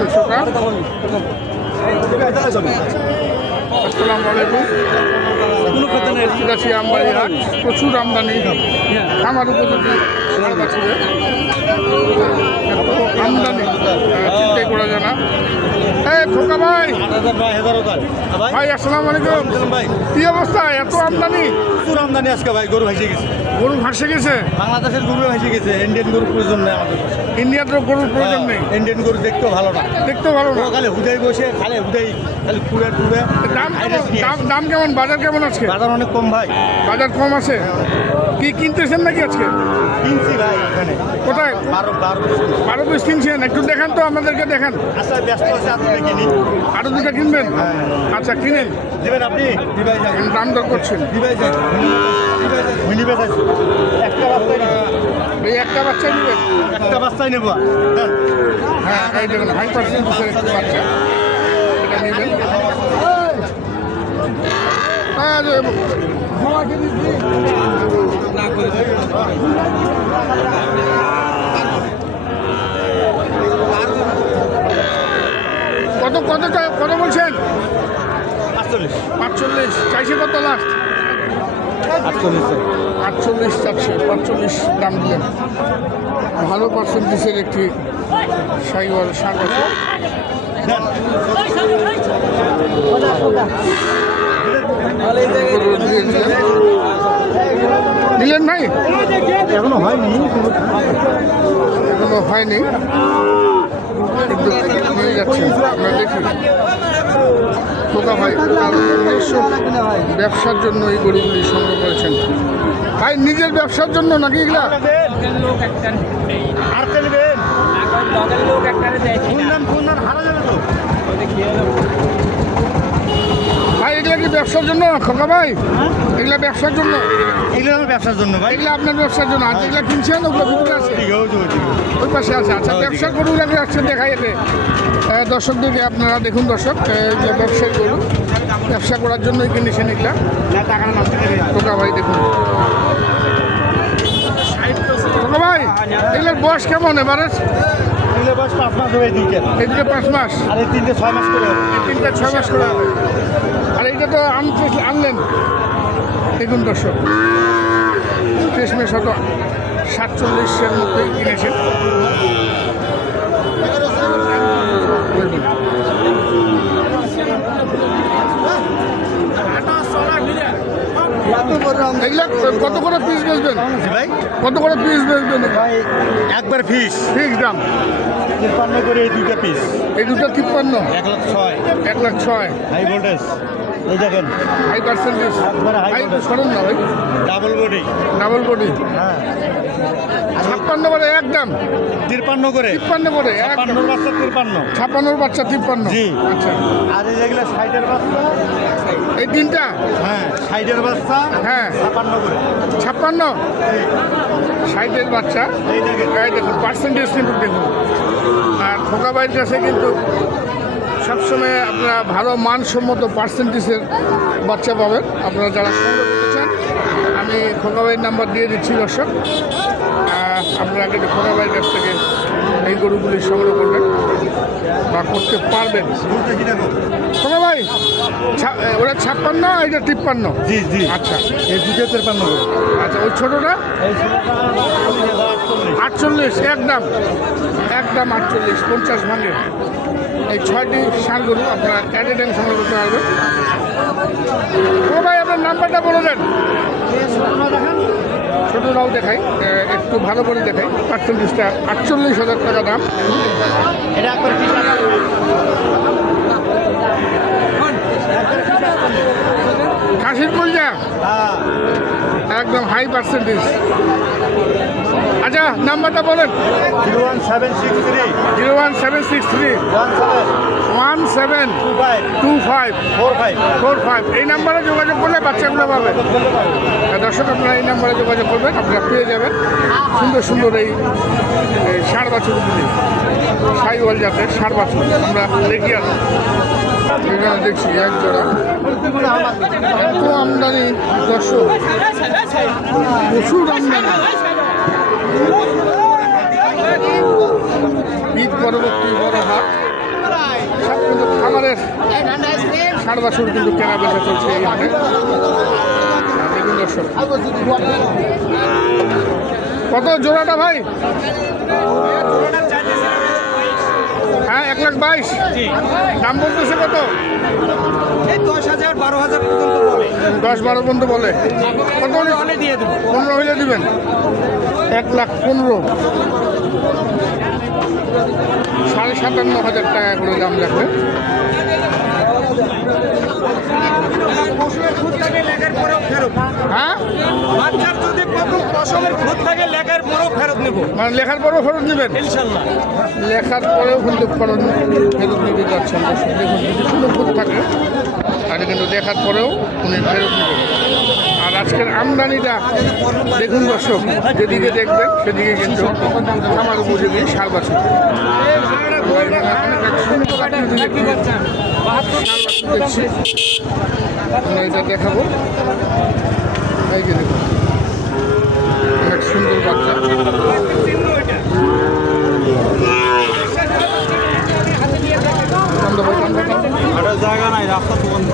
600 টাকা। আসসালামু আলাইকুম। আমবাড়ি হাট, প্রচুর আমদানি খামার উপযোগী ষাঁড় বাছুরের, আমদানি চিন্তাই করা যায় না। খোকা ভাই, ভাই আসসালামু আলাইকুম। কি অবস্থা? এত আমদানি? প্রচুর আমদানি আজকে ভাই। গরু ভাসে গেছে, গরু ভাসে গেছে। বাংলাদেশের গরু ভাসে গেছে। ইন্ডিয়ান গরুর প্রয়োজন নেই আমাদের। ইন্ডিয়ার তো গরুর প্রয়োজন নেই। ইন্ডিয়ান গরু দেখতেও ভালো না, দেখতেও ভালো না। খালি হুদাই বসে, খালি হুদাই, খালি পুড়ে টুড়ে। দাম কেমন? বাজার কেমন আজকে? বাজার অনেক কম ভাই। বাজার কম আছে? কি কিনতেছেন নাকি আজকে? কিনছি ভাই এখানে। কোথায়? 12 পিস কিনছেন? একটু দেখান তো, আমাদেরকে দেখান। আচ্ছা, ব্যস্ত আছে, আপনারা কিনি। আরো দুটা কিনবেন? আচ্ছা, কিনেন। দেবেন আপনি? দিবাই যান, দাম দর করছেন? দিবাই যান, মিনি বেজ আছে। একটা বাচ্চাই নেব। এই একটা বাচ্চাই নেবেন? একটা বাচ্চাই নেব। হ্যাঁ, এই দেখুন হাই পার্সেন্টেজের একটা বাচ্চা, এটা নেবেন। কত কত কত বলছেন? 45 চাইছে কত লাস্ট? 48 চাচ্ছে, 45 দাম দিলেন। ভালো পার্সেন্টেজের একটি সাইওয়াল ষাঁড় আছে। দিলেন ভাই? এখনো হয়নি, এখনো হয়নি, কিন্তু নিয়ে যাচ্ছেন। আমরা দেখি খোকা ভাই তার নিজস্ব ব্যবসার জন্য এই গরুগুলি সংগ্রহ করেছেন। ভাই নিজের ব্যবসার জন্য নাকি এগুলা? ভাই এগুলা কি ব্যবসার জন্য খোকা ভাই? এগুলা ব্যবসার জন্য? এগুলো আমার ব্যবসার জন্য ভাই। এগুলা আপনার ব্যবসার জন্য? আর যেগুলা কিনছেন ওগুলো বিক্রি আছে ওই পাশে আছে। আচ্ছা, ব্যবসা গরু লাগে আসছেন দেখাই এতে দর্শকদেরকে। আপনারা দেখুন দর্শক, যে ব্যবসায়ী গরু ব্যবসা করার জন্যই কিনেছেন এগুলা। খোকা ভাই দেখুন। খোকা ভাই এগুলোর বয়স কেমন এবারে? এগুলো বয়স 5 মাস হবে। এই দুটো 5 মাস, আর এই 3টে 6 মাস করে হবে। এই 3টা 6 মাস করে হবে। আর এইটা তো আনলেন দেখুন দর্শক, শেষমেশ শত 47-এর মধ্যেই কিনেছেন। এগুলা কত করে পিস বেচবেন ভাই? কত করে পিস বেচবেন? ভাই একবার ফিস ফিক্স দাম 53 করে এই দুইটা পিস। এই দুটো 53, 1,06,000। 1,06,000। হাই ভোল্টেজ, এই দেখেন, হাই পার্সেন্টেজ। একবারে হাই হাই ভোল্টেজ, সরুন না ভাই, ডাবল বডি। Double body. হ্যাঁ, 56 করে একদম, 53 করে, 53 করে এক, 56 বাচ্চা 53। 56 বাচ্চা 53। জি। আচ্ছা, আর এই যেগুলো 60-এর বাচ্চা, এই তিনটা? হ্যাঁ 60-এর বাচ্চা, হ্যাঁ 56 করে। 56, 60-এর বাচ্চা। এই দেখেন, এই দেখুন পার্সেন্টেজ কিন্তু দেখুন। আর খোকা ভাইয়ের কাছে কিন্তু সবসময় আপনারা ভালো মানসম্মত পার্সেন্টেজের বাচ্চা পাবেন। আপনারা যারা সংগ্রহ করতে চান, আমি খোকা ভাইয়ের নাম্বার দিয়ে দিচ্ছি দর্শক। আপনারা কিন্তু খোকা ভাইয়ের কাছ থেকে এই গরুগুলি সংগ্রহ করবেন বা করতে পারবেন। দুটো কি দেখো? খোকা ভাই ওরা 56, এটা 53? জি জি। আচ্ছা, এই দুটো 53 করে। আচ্ছা, ওই ছোটোটা এই 48, একদম 48, 50 ভাঙে। এই 6টি ষাঁড় গরু আপনারা অ্যাট এ টাইম সংগ্রহ করতে পারবেন। ও ভাই আপনার নাম্বারটা বলে দেন। ছোটোটাও দেখাই, একটু ভালো করে দেখাই। পার্সেন্টেজটা 48,000 টাকা দাম। এটা একবার ফিস আছে। খাসির কলজা হ্যাঁ, একদম হাই পার্সেন্টেজ। আচ্ছা, নাম্বারটা বলেন। 01763 01763 1725 45। এই নাম্বারে যোগাযোগ করলে বাচ্চাগুলো পাবেন। দর্শক আপনারা এই নাম্বারে যোগাযোগ করবেন, আপনারা পেয়ে যাবেন সুন্দর সুন্দর এই ষাঁড় বাছুরগুলি, সাইওয়াল জাতের ষাঁড় বাছুর। আমরা দেখি আর এখানে দেখছি এক জোড়া। এত আমদানি দর্শক, প্রচুর আমদানি। ঈদ পরবর্তী বড় হাট। ষাড় বাছুর কিন্তু কেনা বেচা চলছে এই হাটে। দেখুন দর্শক, কত জোড়াটা ভাই? হ্যাঁ, 1,22,000 দাম বলতেছে কত? 10,000 12,000 পর্যন্ত বলে। 10-12 পর্যন্ত বলে। কত হলে দিয়ে দেবো? 15 হইলে দিবেন? 1,15,000, 57,500 টাকা করে দাম রাখবে। পশুর খুদ থাকে লেখার পরেও ফেরত। হ্যাঁ, বাচ্চার যদি প্রথম পশমের খুদ থাকে লেখার পরেও ফেরত নেব মানে লেখার পরেও ফেরত নেবেন? ইনশাল্লাহ। লেখার পরেও কিন্তু ফেরত নিতে যাচ্ছেন। দেখুন, যদি কোনো ভুল থাকে তাহলে কিন্তু লেখার পরেও উনি ফেরত নেবেন। আর আজকের আমদানিটা দেখুন দর্শক, যেদিকে দেখবেন সেদিকে কিন্তু খামার উপযোগী ষাড় বাছুর। আমরা এটা দেখাবো। এই যে দেখুন, অনেক সুন্দর বাচ্চা। জায়গা নাই, রাস্তা তো বন্ধ।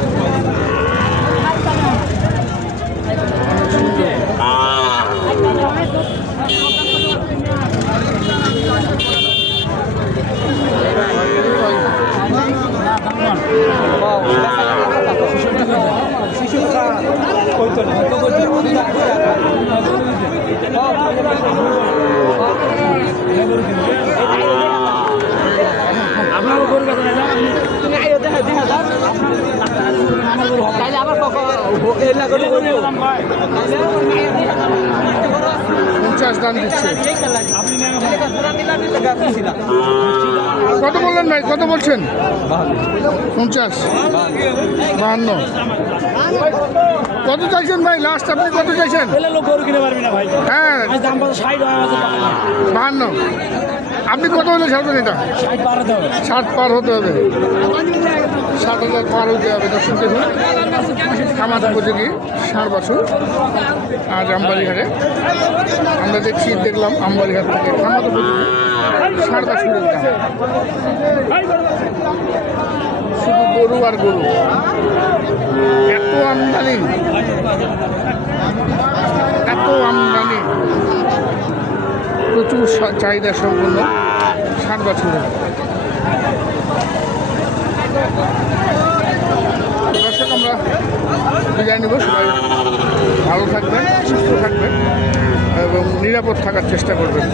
আপনার গরু কথা না তুমি আইও দেখা দেখা দাও তাইলে আবার কখন এই লাগলো গরু দাম ভাই 50 দাম দিচ্ছে। আপনি পুরা দিলাম টাকা দিছিলা কত বললেন ভাই? কত বলছেন? 50, 52। কত চাইছেন ভাই লাস্ট? আপনি কত চাইছেন? বলে লোক গরু কিনে পারবি না ভাই হ্যাঁ, আজ দাম বলে 60 টাকা 52। আপনি কত হলে ছাড়বেন এটা? 60 12 দাও 60 পার হতে হবে, 60,000 পার হতে হবে। দর্শক দেখুন, খামার উপযোগী ষাড় বাছুর আজ আমবাড়িহাটে আমরা দেখলাম আমবাড়িহাট থেকে খামার উপযোগী ষাড় বাছুরের দাম। শুধু গরু আর গরু, এত আমদানি, এত আমদানি, প্রচুর চাহিদা সম্পন্ন ষাড় বাছুরের। দর্শক, আমরা বিদায় নেব। সবাই ভালো থাকবেন, সুস্থ থাকবেন এবং নিরাপদ থাকার চেষ্টা করবেন।